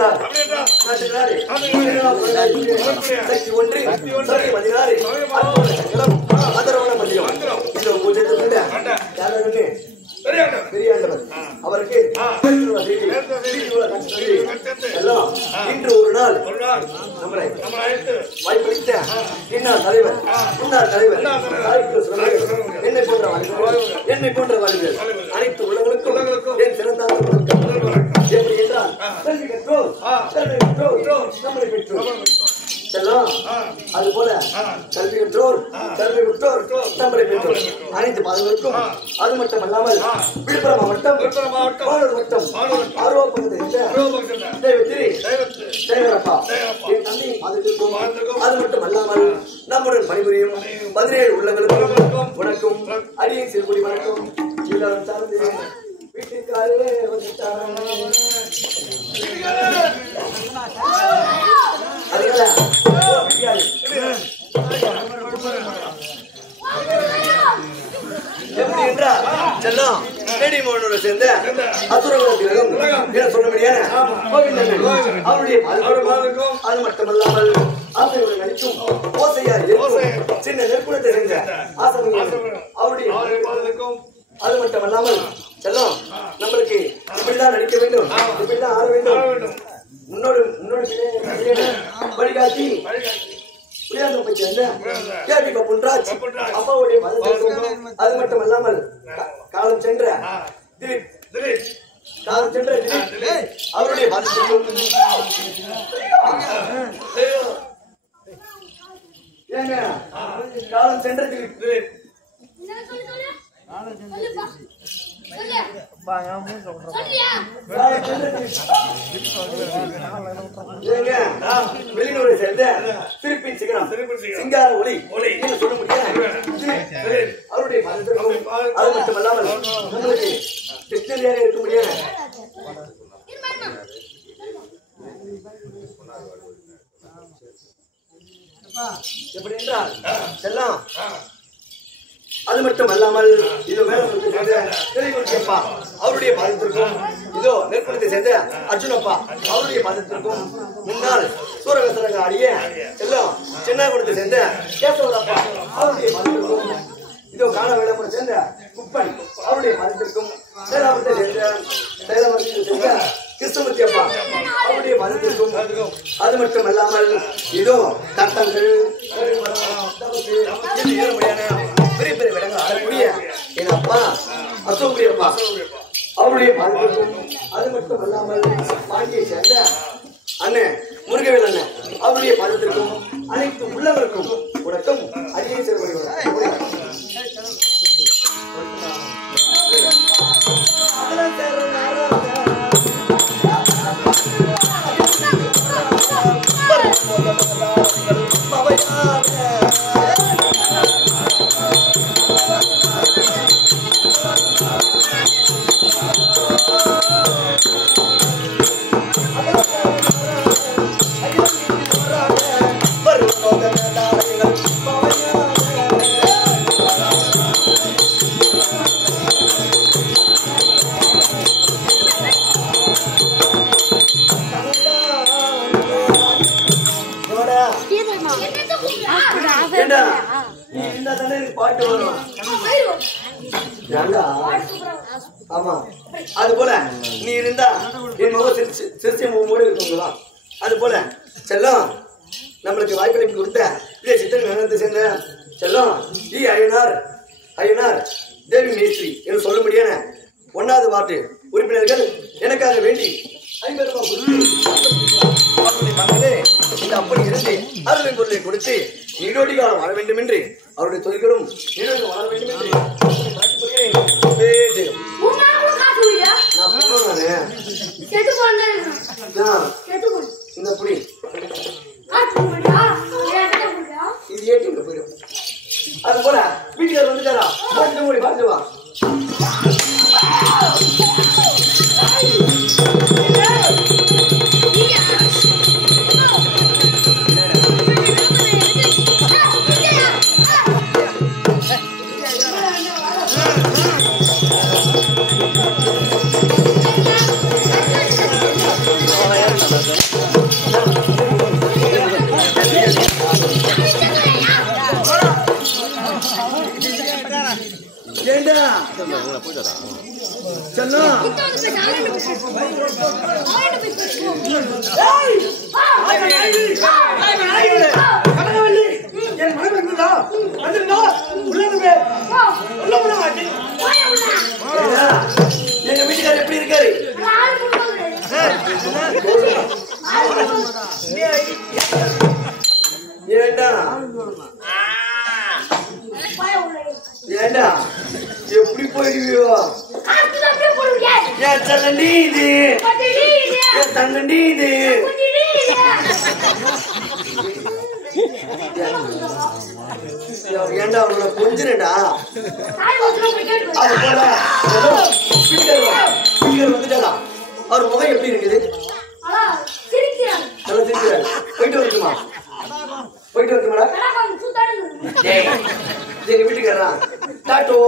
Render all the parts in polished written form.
என்றால் சக்தி ஒன்று சரி 16 அதரவண மந்திரம் இந்த பூஜை பெரியாண்டவர் அவருக்கு இன்று ஒரு நாள் நம்மளை வாய்ப்பளித்த முன்னாள் தலைவர் என்னை போன்ற வாழ்கள் அனைத்து உலகளுக்கும் என் சிறந்த எப்படி என்றால் கல்வி பெற்றோர் நம்மளை பெற்றோர் செல்லம் அது போல கல்வி பெற்றோர் நம்மளை பெற்றோர் அனைத்து பாதுகாப்புக்கும் அது மட்டும் அல்லாமல் விழுப்புரம் மாவட்டம் வட்டம் தேவரப்பா என் தந்தையை பாதுகாக்கும் அது மட்டும் அல்லாமல் நம்முடன் பணிபுரியும் 17 உள்ளங்களுக்கும் வணக்கம் அடியை சிறுபடி வணக்கம் எல்லாரும் சார்ந்து வீட்டுக்காரே வந்துட்டாங்க எப்படி என்றால் செல்லம் மேடிமோனோட சேர்ந்த அசுரகுலம் என சொல்ல முடியாது அவருடைய அது மட்டுமல்லாமல் ஆசையுடன் நடிக்கும் ஓசையார் சின்ன நெற்குலத்தை சேர்ந்த அவருடைய அது மட்டுமல்லாமல் செல்லம் நம்மளுக்கு இப்படிதான் நடிக்க வேண்டும் இப்படிதான் ஆட வேண்டும் முன்னோடு வழிகாட்டி அப்பாவுடைய அது மட்டும் அல்லாமல் காலம் சென்ற அவருடைய காலம் சென்ற வெளியூரை சேர்ந்த திருப்பி சிகரம் சிங்கார ஒளி சொல்ல முடியாது அவருடைய அது மட்டுமல்லாமல் நம்மளுக்கு கிருஷ்ணகிரியாக இருக்க முடியாது எப்படி என்றால் செல்லம் அது மட்டும் அல்லாமல் இதோ மேலப்பா அவருடைய பாதத்திற்கும் இதோ நெற்குலத்தை சேர்ந்த அர்ஜுனப்பா அவருடைய பாதத்திற்கும் முன்னால் சூரகசரங்க ஆடிய எல்லாம் சின்னகுளத்தை சேர்ந்த கேசவரப்பா அவருடைய பாதத்திற்கும் இதோ காண வேடமுறை சேர்ந்த குப்பன் அவருடைய பாதத்திற்கும் சேலாபத்தை சேர்ந்த சேலவரத்தை சேர்ந்த கிருஷ்ணமூர்த்தி அப்பா அவருடைய பாதத்திற்கும் அது மட்டும் அல்லாமல் இதோ கட்டங்கள் பெரிய பெரிய விடங்கள் ஆடக்கூடிய என் அப்பா அசோகரி அப்பா அவருடைய பாதுகாப்பும் அது மட்டும் அல்லாமல் பாண்டியை சேர்ந்த அண்ணன் முருகவேல் அண்ணன் அவருடைய பாதத்திற்கும் அனைத்து உள்ளவருக்கும் உனக்கும் அடியை செயல்படுகிறார் ஆமா அது போல நீ இருந்தா என் முக சிறுசிய முகமோடு இருக்குங்களா அது போல செல்லம் நம்மளுக்கு வாய்ப்பளிப்பு கொடுத்த இதே சித்தன் நகரத்தை சேர்ந்த செல்லம் ஐயனார் தேவி மேஸ்திரி என்று சொல்ல முடியாது 1வது வார்டு உறுப்பினர்கள் எனக்காக வேண்டி 50 ரூபாய் கொடுத்து இந்த அப்படி இருந்து அருளின் பொருளை கொடுத்து நீடோடி காலம் வாழ வேண்டும் என்று அவருடைய தொழில்களும் நீடோடி வாழ வேண்டும் என்று இந்த புடி இது ஏடிஎம்ல போயிடும் அது போல வீட்டுக்காரர் வந்துட்டாரா மூடி பார்த்துவா செல்லம் என் மனம் இருந்ததா வந்துருந்தா உள்ளே எங்க வீட்டுக்காரர் எப்படி இருக்காரு? ஏண்டா ஏண்டா எப்படி போயிடுவியோ? ஏன் தண்ணி இது ஏன் தண்ணி இது ஏண்டா அவங்கள கொஞ்சினடா வந்துட்டாரா? அவர் முகம் எப்படி இருக்குது? நல்லா சிரிக்கிறாரு. போயிட்டு வரட்டுமா? போயிட்டு வரட்டுமாடா? எங்க வீட்டுக்காரா டாட்டோ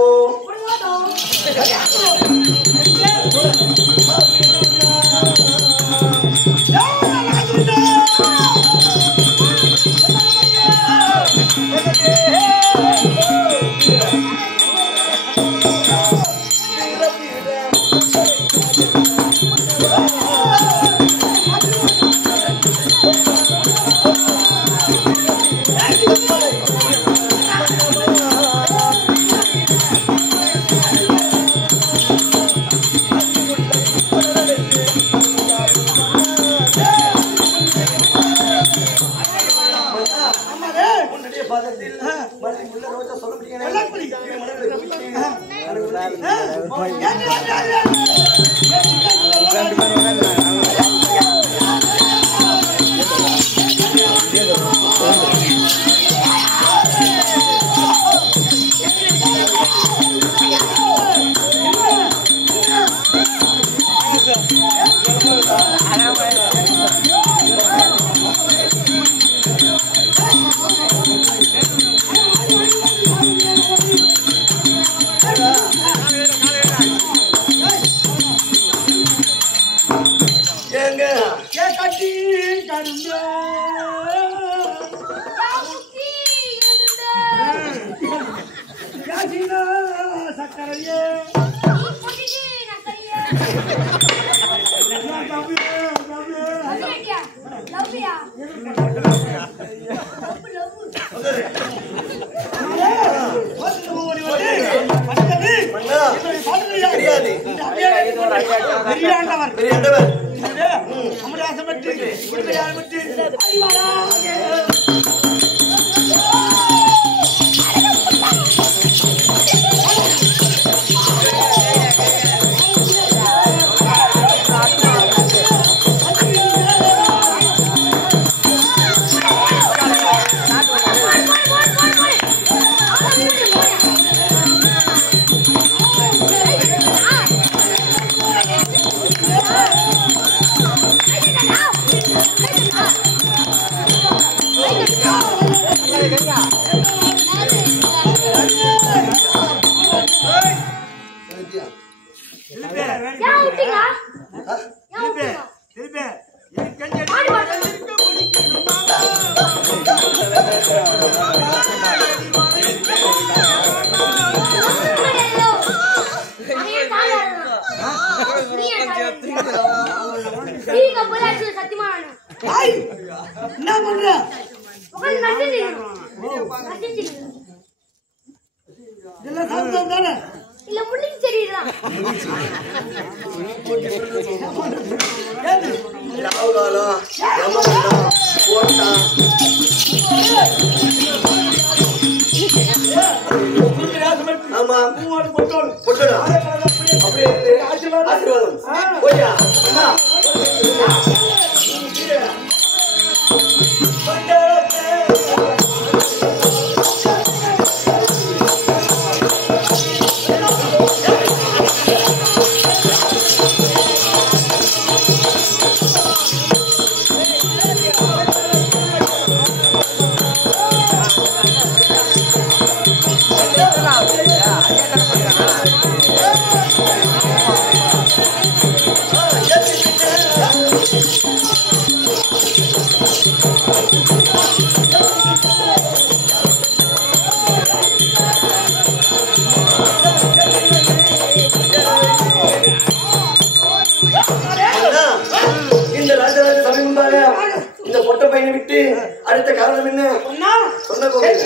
என்ன சொன்ன கோவில்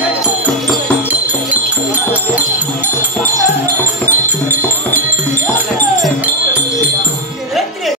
Yeah.